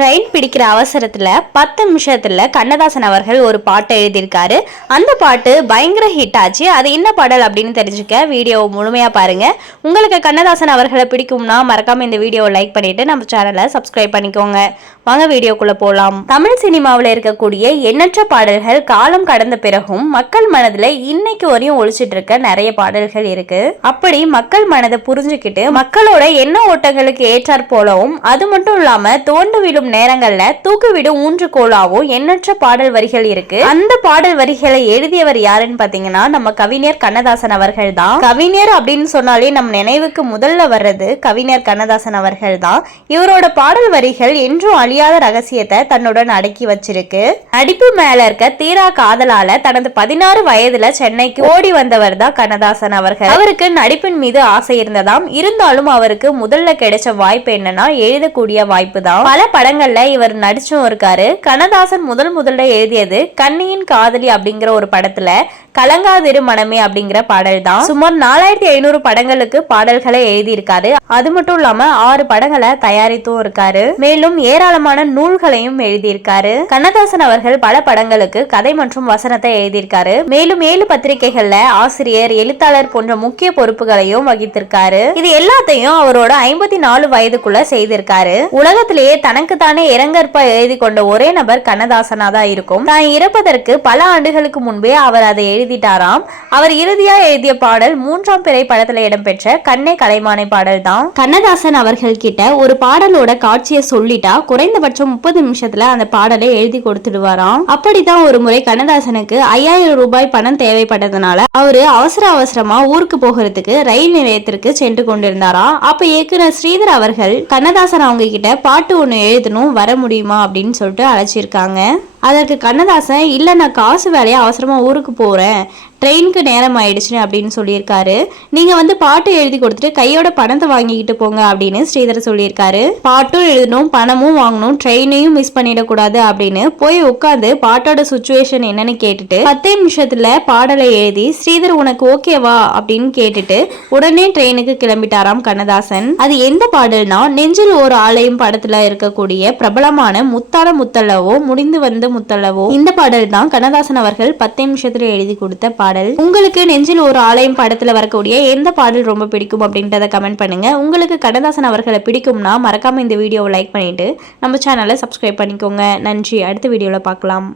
Train பிடிக்கிற அவசரத்துல 10 நிமிஷத்துல கண்ணதாசன் அவர்கள் ஒரு பாட்டு எழுதியிருக்காரு. அந்த பாட்டு பயங்கர ஹிட் ஆச்சு. அது என்ன பாடல் அப்படின்னு தெரிஞ்சுக்க வீடியோ முழுமையா பாருங்க. உங்களுக்கு கண்ணதாசன் அவர்களை பிடிக்கும்னா மறக்காம இந்த வீடியோவை லைக் பண்ணிட்டு நம்ம சேனலை சப்ஸ்கிரைப் பண்ணிக்கோங்க. வாங்க வீடியோக்குள்ள போலாம். தமிழ் சினிமாவில் இருக்கக்கூடிய எண்ணற்ற பாடல்கள் காலம் கடந்த பிறகும் மக்கள் மனதுல இன்னைக்கு வரையும் ஒழிச்சிட்டு இருக்க நிறைய பாடல்கள் இருக்கு. அப்படி மக்கள் மனதை புரிஞ்சுக்கிட்டு மக்களோட எண்ண ஓட்டங்களுக்கு ஏற்றாற் போலவும் அது மட்டும் இல்லாம தோண்டு விடும் நேரங்கள்ல தூக்குவிடும் ஊன்றுகோலாவும் எண்ணற்ற பாடல் வரிகள் இருக்கு. அந்த பாடல் வரிகளை எழுதியவர் யாருன்னு பாத்தீங்கன்னா நம்ம கவிஞர் கண்ணதாசன் அவர்கள் தான். கவிஞர் அப்படின்னு சொன்னாலே நம் நினைவுக்கு முதல்ல வர்றது கவிஞர் கண்ணதாசன் அவர்கள் தான். இவரோட பாடல் வரிகள் என்றும் அழியாத ரகசியத்தை தன்னுடன் அடக்கி வச்சிருக்கு. நடிப்பு மேல இருக்க தீரா காதலால தனது 16 வயதுல சென்னைக்கு ஓடி வந்தவர் தான் கண்ணதாசன் அவர்கள். அவருக்கு நடிப்பின் மீது ஆசை இருந்ததாம். இருந்தாலும் அவருக்கு முதல்ல கிடைச்ச வாய்ப்பு என்னன்னா எழுதக்கூடிய வாய்ப்பு தான். பல படங்கள்ல இவர் நடிச்சும் இருக்காரு. கண்ணதாசன் முதல்ல எழுதியது கண்ணியின் காதலி அப்படிங்கிற ஒரு படத்துல கலங்காதிரு மனமே அப்படிங்கிற பாடல் தான். சுமார் 4500 படங்களுக்கு பாடல்களை எழுதியிருக்காரு. அது மட்டும் இல்லாம 6 படங்களை தயாரித்தும் இருக்காரு. மேலும் ஏராளமான நூல்களையும் எழுதியிருக்காரு. கண்ணதாசன் அவர்கள் பல படங்களுக்கு கதை மற்றும் வசனத்தை எழுதியிருக்காரு. மேலும் 7 பத்திரிகைகள்ல ஆசிரியர், எழுத்தாளர் போன்ற முக்கிய பொறுப்புகளையும் வகித்திருக்காரு. இது எல்லாத்தையும் அவரோட 54 வயதுக்குள்ள செய்திருக்காரு. உலகத்திலேயே தனக்கு தானே இரங்கற்பா எழுதி கொண்ட ஒரே நபர் கண்ணதாசனா தான் இருக்கும். தான் இறப்பதற்கு பல ஆண்டுகளுக்கு முன்பே அவர் அதை எழுதிட்டாராம். அவர் இறுதியா எழுதிய பாடல் 3ஆம் பிறை படத்துல இடம்பெற்ற கண்ணே கலைமானை பாடல் தான். கண்ணதாசன் அவர்கள் கிட்ட ஒரு பாடலோட காட்சியை சொல்லிட்டா குறைந்தபட்சம் 30 நிமிஷத்துல அந்த பாடலை எழுதி கொடுத்துடுவாராம். அப்படித்தான் ஒரு முறை கண்ணதாசனுக்கு 5000 ரூபாய் பணம் தேவைப்பட்டதுனால அவரு அவசரமா ஊருக்கு போகிறதுக்கு ரயில் நிலையத்திற்கு சென்று கொண்டிருந்தாராம். அப்ப இயக்குனர் ஸ்ரீதர் அவர்கள் கண்ணதாசன் அவங்க கிட்ட பாட்டு ஒண்ணு எழுதணும், வர முடியுமா அப்படின்னு சொல்லிட்டு அழைச்சிருக்காங்க. அதற்கு கண்ணதாசன் இல்ல, நான் காசு வேலையா அவசரமா ஊருக்கு போறேன், ட்ரெயினுக்கு நேரம் ஆயிடுச்சு அப்படின்னு சொல்லியிருக்காரு. நீங்க வந்து பாட்டு எழுதி கொடுத்துட்டு கையோட பணத்தை வாங்கிக்கிட்டு போங்க அப்படின்னு ஸ்ரீதர் சொல்லியிருக்காரு. பாட்டும் எழுதணும், பணமும் வாங்கணும், ட்ரெயினையும் மிஸ் பண்ணிடக்கூடாது அப்படின்னு போய் உட்காந்து பாட்டோட சுச்சுவேஷன் என்னன்னு கேட்டுட்டு 10 நிமிஷத்துல பாடலை எழுதி ஸ்ரீதர் உனக்கு ஓகேவா அப்படின்னு கேட்டுட்டு உடனே ட்ரெயினுக்கு கிளம்பிட்டாராம் கண்ணதாசன். அது எந்த பாடல்னா நெஞ்சில் ஒரு ஆலயம் படத்துல இருக்கக்கூடிய பிரபலமான முத்தான முத்தல்லவோ முடிந்து வந்த முத்தல்லவோ. இந்த பாடல் தான் கண்ணதாசன் அவர்கள் 10 நிமிஷத்துல எழுதி கொடுத்த பாடல். உங்களுக்கு நெஞ்சில் ஒரு ஆலயம் படத்துல வரக்கூடிய எந்த பாடல் ரொம்ப பிடிக்கும் அப்படின்றத கமெண்ட் பண்ணுங்க. உங்களுக்கு கண்ணதாசன் அவர்களை பிடிக்கும்னா மறக்காம இந்த வீடியோவை லைக் பண்ணிட்டு நம்ம சேனலை சப்ஸ்கிரைப் பண்ணிக்கோங்க. நன்றி. அடுத்த வீடியோல பார்க்கலாம்.